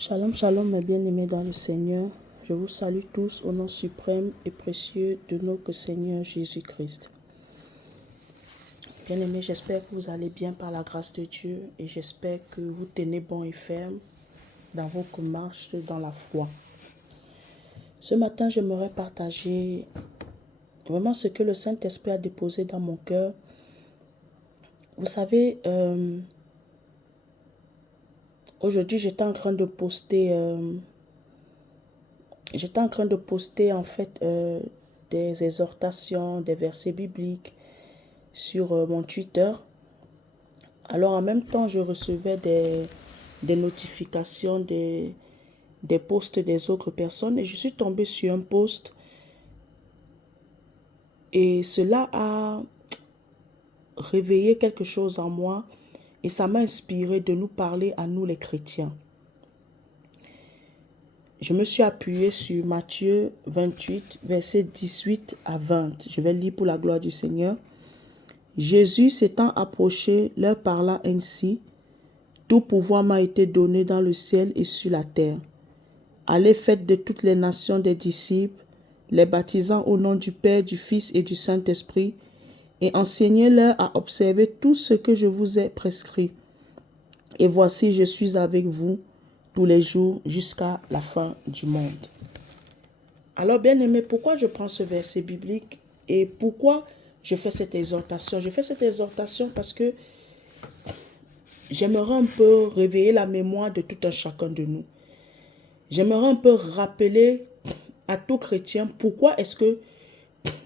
Shalom, shalom, mes bien-aimés dans le Seigneur. Je vous salue tous au nom suprême et précieux de notre Seigneur Jésus-Christ. Bien-aimés, j'espère que vous allez bien par la grâce de Dieu et j'espère que vous tenez bon et ferme dans votre marche dans la foi. Ce matin, j'aimerais partager vraiment ce que le Saint-Esprit a déposé dans mon cœur. Vous savez, aujourd'hui, j'étais en train de poster en fait des exhortations, des versets bibliques sur mon Twitter. Alors en même temps, je recevais des notifications des posts des autres personnes et je suis tombée sur un post et cela a réveillé quelque chose en moi et ça m'a inspiré de nous parler à nous les chrétiens. Je me suis appuyée sur Matthieu 28, versets 18 à 20. Je vais lire pour la gloire du Seigneur. Jésus s'étant approché, leur parla ainsi. Tout pouvoir m'a été donné dans le ciel et sur la terre. Allez, faites de toutes les nations des disciples, les baptisant au nom du Père, du Fils et du Saint-Esprit, et enseignez-leur à observer tout ce que je vous ai prescrit. Et voici, je suis avec vous tous les jours jusqu'à la fin du monde. Alors, bien-aimés, pourquoi je prends ce verset biblique et pourquoi je fais cette exhortation? Je fais cette exhortation parce que j'aimerais un peu réveiller la mémoire de tout un chacun de nous. J'aimerais un peu rappeler à tout chrétien pourquoi est-ce que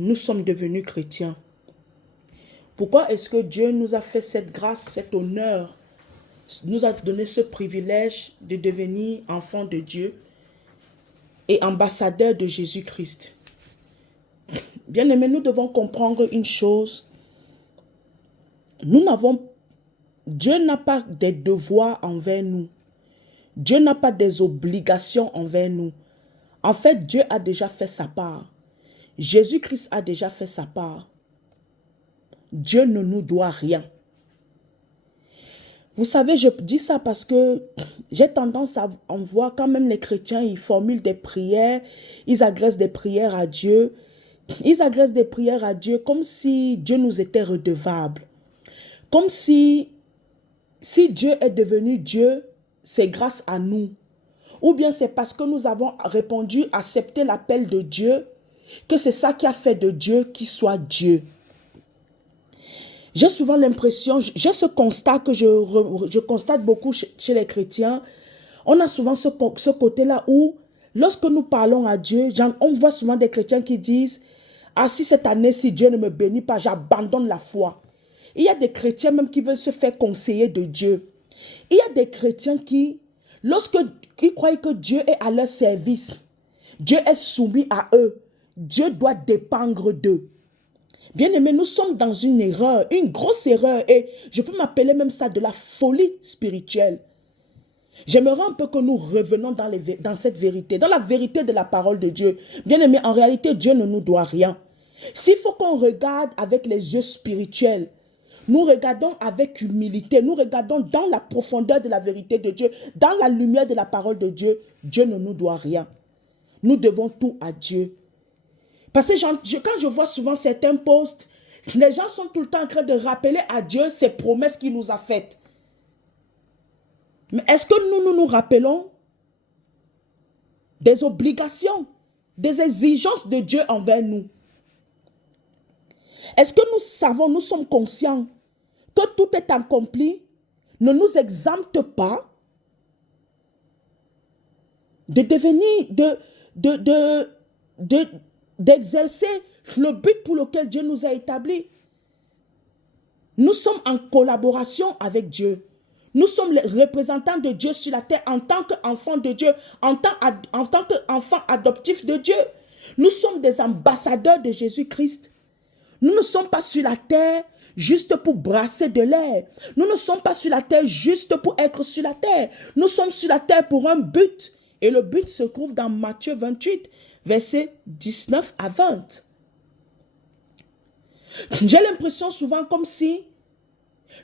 nous sommes devenus chrétiens. Pourquoi est-ce que Dieu nous a fait cette grâce, cet honneur, nous a donné ce privilège de devenir enfants de Dieu et ambassadeurs de Jésus-Christ. Bien-aimés, nous devons comprendre une chose. Dieu n'a pas des devoirs envers nous. Dieu n'a pas des obligations envers nous. En fait, Dieu a déjà fait sa part. Jésus-Christ a déjà fait sa part. Dieu ne nous doit rien. Vous savez, je dis ça parce que j'ai tendance à en voir quand même les chrétiens, ils formulent des prières, ils adressent des prières à Dieu. Ils adressent des prières à Dieu comme si Dieu nous était redevable. Comme si Dieu est devenu Dieu, c'est grâce à nous. Ou bien c'est parce que nous avons répondu, accepté l'appel de Dieu, que c'est ça qui a fait de Dieu qui soit Dieu. J'ai souvent l'impression, j'ai ce constat que je constate beaucoup chez les chrétiens. On a souvent ce côté-là où, lorsque nous parlons à Dieu, on voit souvent des chrétiens qui disent, « Ah, si cette année, si Dieu ne me bénit pas, j'abandonne la foi. » Il y a des chrétiens même qui veulent se faire conseiller de Dieu. Il y a des chrétiens qui, lorsqu'ils croient que Dieu est à leur service, Dieu est soumis à eux, Dieu doit dépendre d'eux. Bien-aimés, nous sommes dans une erreur, une grosse erreur, et je peux m'appeler même ça de la folie spirituelle. J'aimerais un peu que nous revenions dans cette vérité, dans la vérité de la parole de Dieu. Bien-aimés, en réalité, Dieu ne nous doit rien. S'il faut qu'on regarde avec les yeux spirituels, nous regardons avec humilité, nous regardons dans la profondeur de la vérité de Dieu, dans la lumière de la parole de Dieu, Dieu ne nous doit rien. Nous devons tout à Dieu. Parce que quand je vois souvent certains posts, les gens sont tout le temps en train de rappeler à Dieu ses promesses qu'il nous a faites. Mais est-ce que nous nous rappelons des obligations, des exigences de Dieu envers nous? Est-ce que nous savons, nous sommes conscients que tout est accompli, ne nous exempte pas de devenir, d'exercer le but pour lequel Dieu nous a établis? Nous sommes en collaboration avec Dieu. Nous sommes les représentants de Dieu sur la terre en tant qu'enfants de Dieu, en tant qu'enfants adoptifs de Dieu. Nous sommes des ambassadeurs de Jésus-Christ. Nous ne sommes pas sur la terre juste pour brasser de l'air. Nous ne sommes pas sur la terre juste pour être sur la terre. Nous sommes sur la terre pour un but. Et le but se trouve dans Matthieu 28, versets 19 à 20. J'ai l'impression souvent comme si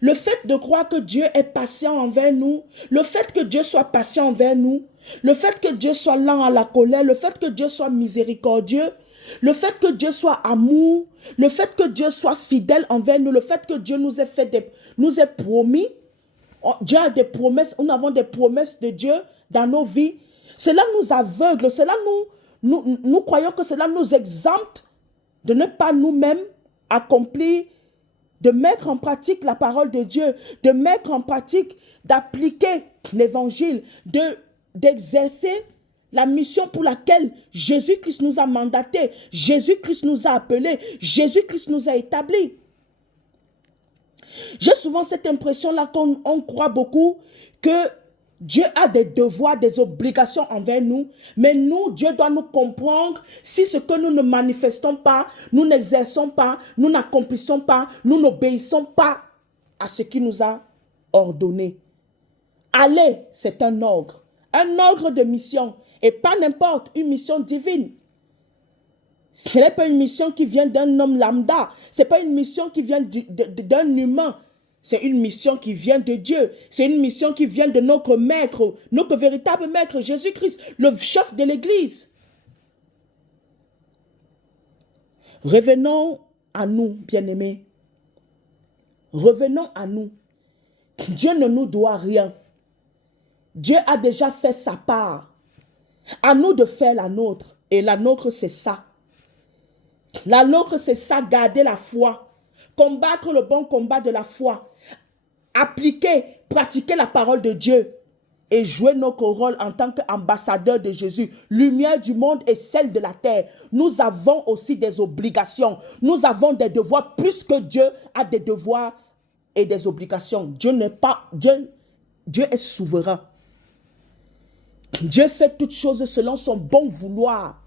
le fait de croire que Dieu est patient envers nous, le fait que Dieu soit patient envers nous, Le fait que Dieu soit lent à la colère, le fait que Dieu soit miséricordieux, le fait que Dieu soit amour, le fait que Dieu soit fidèle envers nous, le fait que Dieu nous ait promis, Dieu a des promesses, nous avons des promesses de Dieu dans nos vies. Cela nous aveugle, nous croyons que cela nous exempte de ne pas nous-mêmes accomplir, de mettre en pratique la parole de Dieu, de mettre en pratique, d'appliquer l'évangile, d'exercer la mission pour laquelle Jésus-Christ nous a mandatés, Jésus-Christ nous a appelés, Jésus-Christ nous a établis. J'ai souvent cette impression-là qu'on croit beaucoup que Dieu a des devoirs, des obligations envers nous, mais nous, Dieu doit nous comprendre si ce que nous ne manifestons pas, nous n'exerçons pas, nous n'accomplissons pas, nous n'obéissons pas à ce qu'il nous a ordonné. Aller, c'est un ordre de mission, et pas n'importe, une mission divine. Ce n'est pas une mission qui vient d'un homme lambda, ce n'est pas une mission qui vient d'un humain. C'est une mission qui vient de Dieu. C'est une mission qui vient de notre maître, notre véritable maître, Jésus-Christ, le chef de l'Église. Revenons à nous, bien-aimés. Revenons à nous. Dieu ne nous doit rien. Dieu a déjà fait sa part. À nous de faire la nôtre. Et la nôtre, c'est ça. La nôtre, c'est ça, garder la foi. Combattre le bon combat de la foi. Appliquer, pratiquer la parole de Dieu et jouer notre rôle en tant qu'ambassadeur de Jésus, lumière du monde et celle de la terre. Nous avons aussi des obligations. Nous avons des devoirs plus que Dieu a des devoirs et des obligations. Dieu est souverain. Dieu fait toutes choses selon son bon vouloir.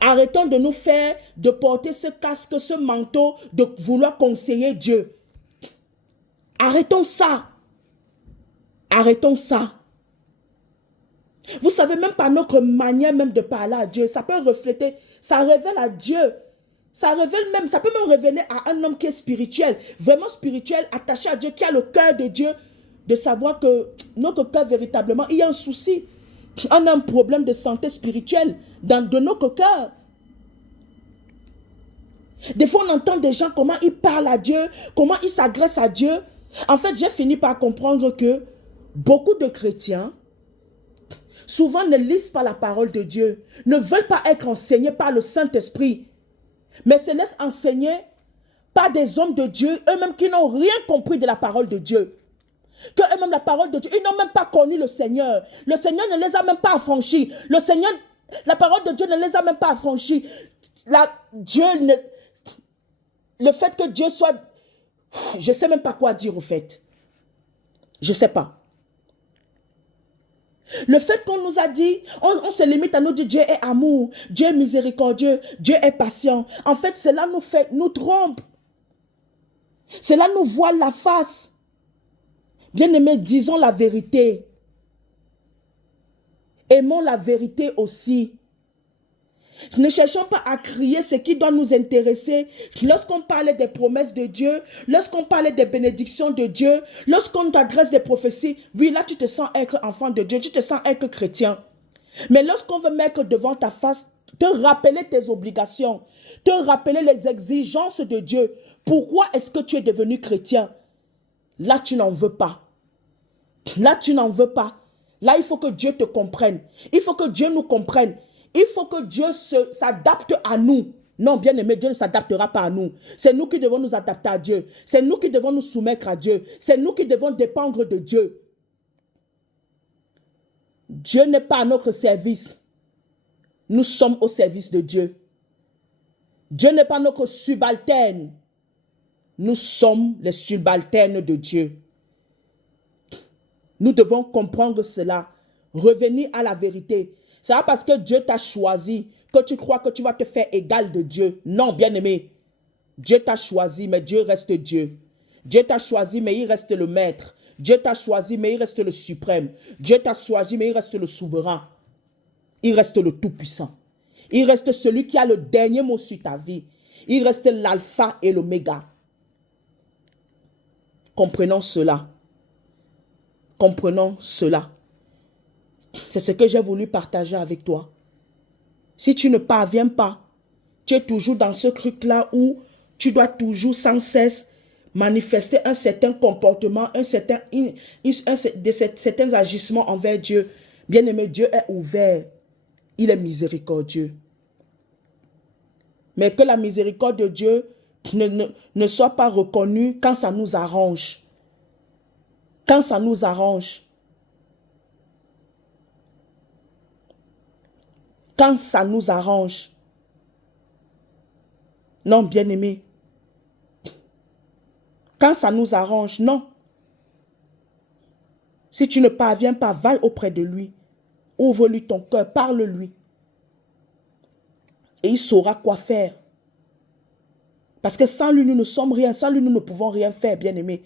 Arrêtons de porter ce casque, ce manteau, de vouloir conseiller Dieu. Arrêtons ça. Arrêtons ça. Vous savez, même par notre manière même de parler à Dieu, ça peut refléter, ça révèle à Dieu. Ça peut même révéler à un homme qui est spirituel, vraiment spirituel, attaché à Dieu, qui a le cœur de Dieu, de savoir que notre cœur véritablement, il y a un souci. On a un problème de santé spirituelle de notre cœur. Des fois, on entend des gens, comment ils parlent à Dieu, comment ils s'agressent à Dieu. En fait, j'ai fini par comprendre que beaucoup de chrétiens, souvent ne lisent pas la parole de Dieu, ne veulent pas être enseignés par le Saint-Esprit, mais se laissent enseigner par des hommes de Dieu, eux-mêmes qui n'ont rien compris de la parole de Dieu. Que eux-mêmes, la parole de Dieu, ils n'ont même pas connu le Seigneur. Le Seigneur ne les a même pas affranchis. La parole de Dieu ne les a même pas affranchis. Le fait que Dieu soit... Je ne sais même pas quoi dire au fait. Je ne sais pas. Le fait qu'on nous a dit, on se limite à nous dire Dieu est amour, Dieu est miséricordieux, Dieu est patient. En fait, cela nous trompe. Cela nous voile la face. Bien-aimés, disons la vérité. Aimons la vérité aussi. Ne cherchons pas à crier ce qui doit nous intéresser. Lorsqu'on parlait des promesses de Dieu, lorsqu'on parlait des bénédictions de Dieu, lorsqu'on t'adresse des prophéties, oui, là tu te sens être enfant de Dieu, tu te sens être chrétien. Mais lorsqu'on veut mettre devant ta face, te rappeler tes obligations, te rappeler les exigences de Dieu, pourquoi est-ce que tu es devenu chrétien? Là, tu n'en veux pas. Là, tu n'en veux pas. Là, il faut que Dieu te comprenne. Il faut que Dieu nous comprenne. Il faut que Dieu s'adapte à nous. Non, bien aimé, Dieu ne s'adaptera pas à nous. C'est nous qui devons nous adapter à Dieu. C'est nous qui devons nous soumettre à Dieu. C'est nous qui devons dépendre de Dieu. Dieu n'est pas à notre service. Nous sommes au service de Dieu. Dieu n'est pas notre subalterne. Nous sommes les subalternes de Dieu. Nous devons comprendre cela. Revenir à la vérité. C'est pas parce que Dieu t'a choisi que tu crois que tu vas te faire égal de Dieu. Non, bien-aimé. Dieu t'a choisi, mais Dieu reste Dieu. Dieu t'a choisi, mais il reste le maître. Dieu t'a choisi, mais il reste le suprême. Dieu t'a choisi, mais il reste le souverain. Il reste le tout-puissant. Il reste celui qui a le dernier mot sur ta vie. Il reste l'alpha et l'oméga. Comprenons cela. Comprenons cela. C'est ce que j'ai voulu partager avec toi. Si tu ne parviens pas, tu es toujours dans ce truc-là où tu dois toujours sans cesse manifester un certain comportement, certains agissements envers Dieu. Bien-aimé, Dieu est ouvert. Il est miséricordieux. Mais que la miséricorde de Dieu ne soit pas reconnue quand ça nous arrange. Quand ça nous arrange. Quand ça nous arrange. Non, bien-aimé. Quand ça nous arrange, non. Si tu ne parviens pas, va auprès de lui. Ouvre-lui ton cœur, parle-lui. Et il saura quoi faire. Parce que sans lui, nous ne sommes rien. Sans lui, nous ne pouvons rien faire, bien-aimé.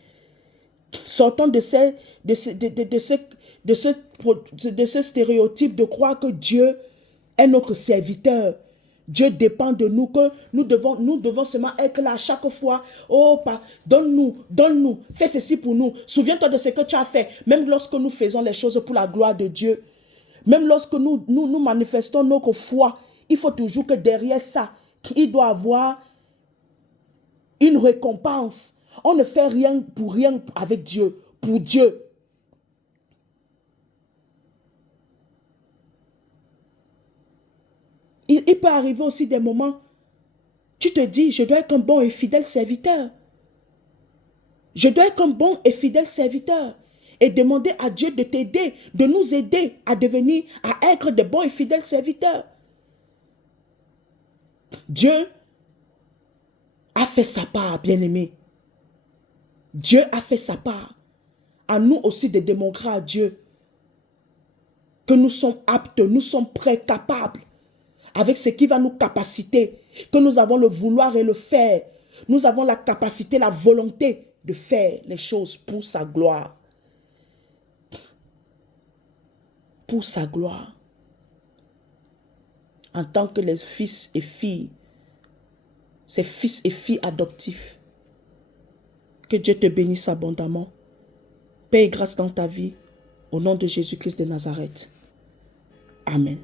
Sortons de ce stéréotype de croire que Dieu est notre serviteur. Dieu dépend de nous, que nous devons seulement être là à chaque fois. Oh, donne-nous, fais ceci pour nous. Souviens-toi de ce que tu as fait. Même lorsque nous faisons les choses pour la gloire de Dieu, même lorsque nous manifestons notre foi, il faut toujours que derrière ça, il doit avoir une récompense. On ne fait rien pour rien avec Dieu, pour Dieu. Il peut arriver aussi des moments, tu te dis, je dois être un bon et fidèle serviteur. Je dois être un bon et fidèle serviteur. Et demander à Dieu de t'aider, de nous aider à devenir, à être de bons et fidèles serviteurs. Dieu a fait sa part, bien-aimé. Dieu a fait sa part. À nous aussi de démontrer à Dieu que nous sommes aptes, nous sommes prêts, capables, avec ce qui va nous capaciter, que nous avons le vouloir et le faire. Nous avons la capacité, la volonté de faire les choses pour sa gloire. Pour sa gloire. En tant que les fils et filles, ces fils et filles adoptifs. Que Dieu te bénisse abondamment. Paix et grâce dans ta vie. Au nom de Jésus-Christ de Nazareth. Amen.